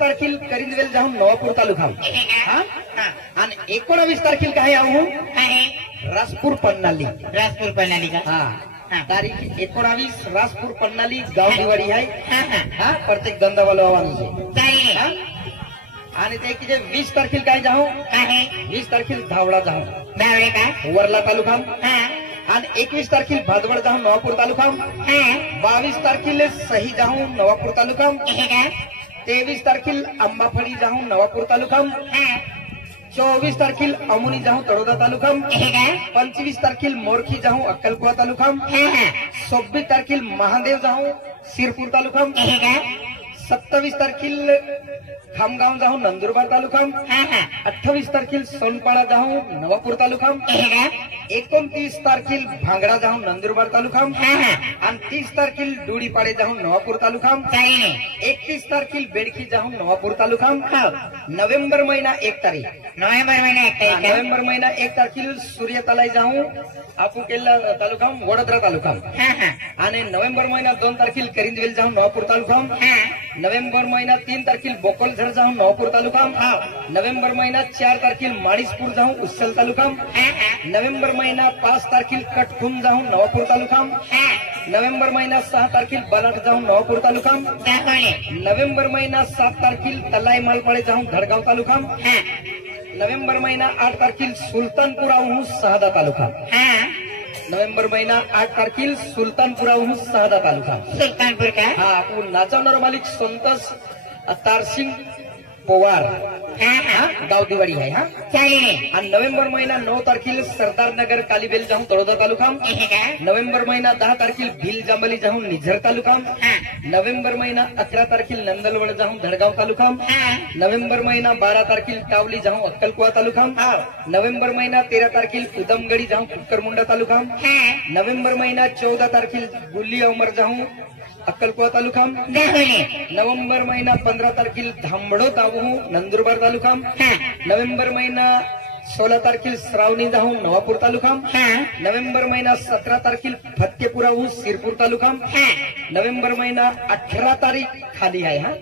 तारखेला करिंदवेल जाऊन नवापूर तालुका हा आणि 19 तारखेला काय आहो राजपूर पन्नाली का हा तारीख 19 राजपूर पन्नाली गाव दिवाळी आहे हा प्रत्येक धंदावाला आणि ते की 20 तारखेला काय जाऊ 20 तारखेला धावडा जाऊ वरला तालुका आणि 21 तारखेला भादवड जाऊन नवापूर तालुका 22 तारखेला सही जाऊन नवापूर तालुका 23 तारखेला आंबाफळी जाऊन नवापूर तालुका 24 तारखेला अमुनी जाऊन तळोदा तालुका 25 तारखेला मोरखी जाऊन अक्कलकुवा तालुका 26 तारखेला महादेव जाऊन सिरपूर तालुका 27 तारखेला खामगाव जाऊन नंदुरबार तालुका 28 तारखेला सोनपाडा जाऊन नवापूर तालुका 29 तारखेला भांगडा जाऊन नंदुरबार तालुका आणि 30 तारखेला डुडीपाडे जाऊन नवापूर तालुका 31 तारखेला बेडकी जाऊन नवापूर तालुका नोव्हेंबर महिना 1 तारीख नोव्हेंबर महिना 1 तारखेला सूर्यतलाई जाऊन आपुकेला तालुका वडोदरा तालुका आणि नोव्हेंबर महिना 2 तारखेला करिंदवेल जाऊन नवापूर तालुका नोव्हेंबर महिना 3 तारखेला बोकोलझर जाऊन नवापूर तालुका नोव्हेंबर महिना 4 तारखेला माळीसपूर जाऊन उस्सल तालुका नोव्हेंबर महिना 5 तारखेला कटखुम जाऊन नवापूर तालुका नोव्हेंबर महिना 6 तारखेला बलाट जाऊन नवापूर तालुका नोव्हेंबर महिना 7 तारखेला तलाई मालपाडे जाऊन धडगाव तालुका नोव्हेंबर महिना 8 तारखेला सुलतानपुराहून शहादा तालुका नोव्हेंबर महिना 8 तारखेला सुलतानपुराहून शहादा तालुका सुलतानपूर का हा नाचवणारा मालिक संतोष तारसिंग पवार गाव दिवाळी आहे हा आणि नोव्हेंबर महिना 9 तारखेला सरदार नगर कालीबेल जाऊन तळोदा तालुका नोव्हेंबर महिना 10 तारखेला भील जांभली जाऊन निझर तालुका नोव्हेंबर महिना 11 तारखेला नंदलवड जाऊन धडगाव तालुका नोव्हेंबर महिना 12 तारखेला टावली जाऊन अक्कलकुवा तालुका नोव्हेंबर महिना 13 तारखेला उदमगडी जाऊन कुक्करमुंडा तालुका नोव्हेंबर महिना 14 तारखेला गुल्ली अमर जाऊन अक्कलकुवा तालुका नोव्हेंबर महिना 15 तारखेला धांबडो ताबू नंदुरबार तालुका नोव्हेंबर महिना 16 तारखेला श्रावणी जाऊन नवापूर तालुका नोव्हेंबर महिना 17 तारखेला फतेपुराहून सिरपूर तालुका नोव्हेंबर महिना 18 तारीख खाली आहे हा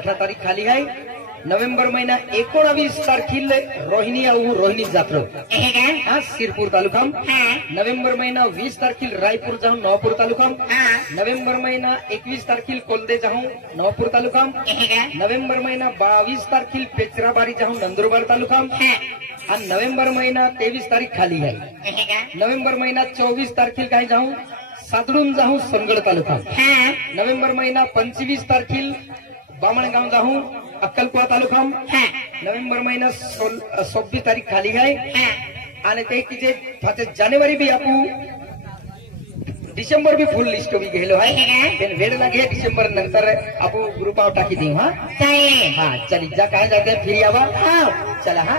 18 तारीख खाली आहे नोव्हेंबर महिना 19 तारखेला रोहिणी जात्रा हा सिरपूर तालुका नोव्हेंबर महिना 20 तारखेला रायपूर जाऊन नवापूर तालुका नोव्हेंबर महिना 21 तारखेला कोलदे जाऊन नवापूर तालुका नोव्हेंबर महिना 22 तारखेला पेचराबारी जाऊन नंदुरबार तालुका आणि नोव्हेंबर महिना 23 तारीख खाली आहे नोव्हेंबर महिना 24 तारखेला काय जाऊन सादडून जाऊन सोनगड तालुका नोव्हेंबर महिना 25 तारखेला बामणगाव जाऊन अक्कलकुवा तालुका नोव्हेंबर महिना 26 तारीख खाली आहे आणि ते की जानेवारी भी आपू डिसेंबर भी फुल लिस्ट भी गेलो है वेळ लागे डिसेंबर नंतर आपू ग्रुप आउट टाकी देऊ हा चली जा काय जाते फिर यावा चला हा